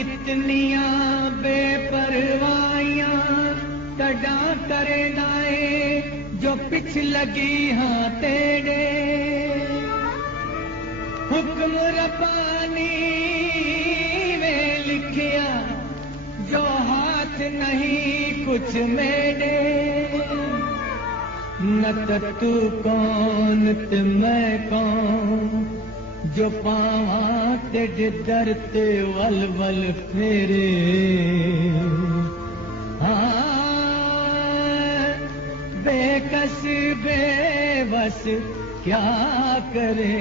कितनिया बेपरवाहियां तड़ा करे दाए जो पिछ लगी हाँ तेरे हुक्म रब्बानी वे लिखिया जो हाथ नहीं कुछ मेरे न तू कौन ते मैं कौन जो पावा तेरे दर ते वल वल फेरे बेकस बेबस क्या करे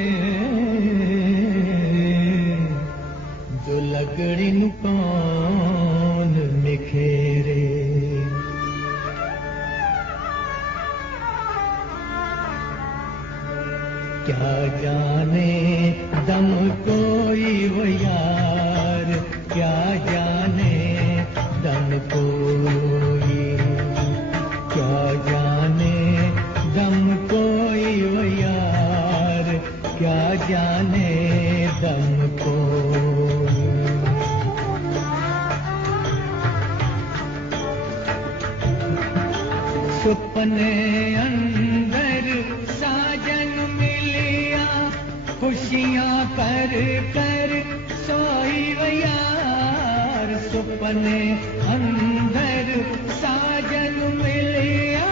जो लगड़ी नु कौन निखेरे क्या जाने दम कोई वो यार क्या जाने दम कोई क्या जाने दम कोई वो यार क्या जाने दम कोई सुपने अंदर साजन मिलिया खुशियां कर कर सोई वो यार सुपने अंदर साजन मिलिया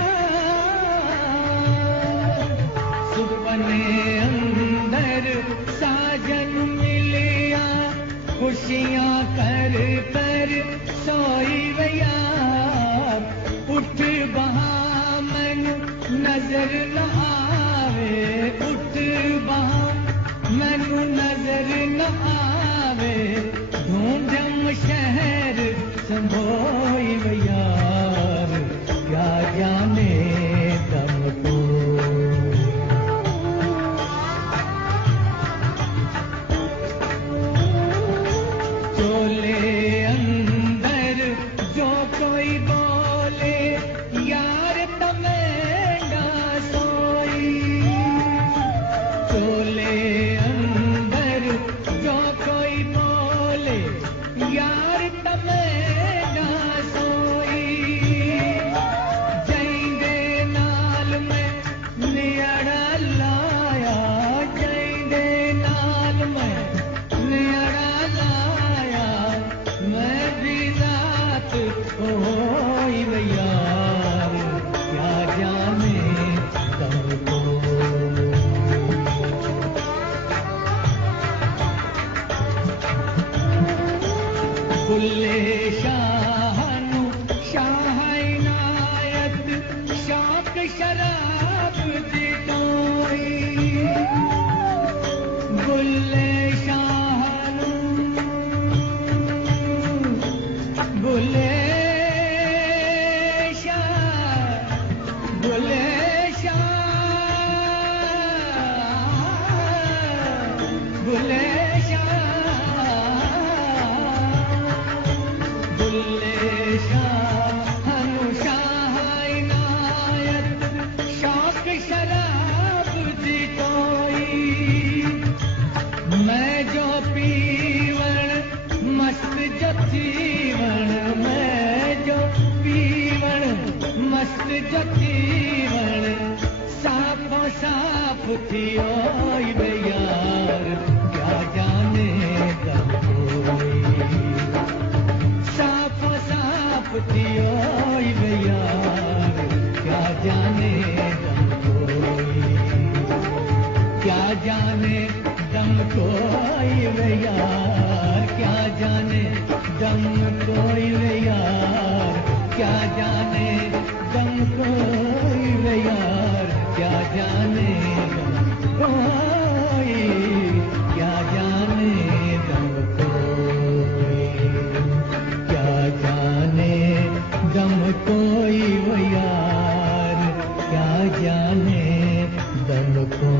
सुपने अंदर साजन मिलिया खुशियां कर कर सोई वो यार उठ बहा मैनू नजर न आवे उठ बहा मैनू नजर न आवे ढूंढम शहर संभोई वो यार क्या जाने दम को चोले अंदर जो कोई बोले यार तमेंगा सोई चोले अंदर जो कोई बोले यार तमेंगा सोई जैंदे नाल में नियड़ा लाया जैंदे नाल में नियड़ा लाया मैं भी रात होई वे यार क्या जाने दम को बुल्ले शाहनु शाह इनायत शौक शराब दी कोई बुल्ले शाहनु बुल्ले बुल्ले बुल्ले बुल्ले शाहनु शाह इनायत शौक शराब दी कोई मैं जो पीवण मस्त जो थीवण मैं जो पीवण मस्त जो थीवण साफो साफ थियो वे यार क्या जाने दम कोई साफो साफ थियो वे यार क्या जाने दम कोई क्या जाने दम कोई वे यार क्या जाने दम कोई वे यार क्या जाने दम कोई वे यार क्या जाने दम कोई क्या जाने दम कोई क्या जाने दम कोई वो यार क्या जाने दम कोई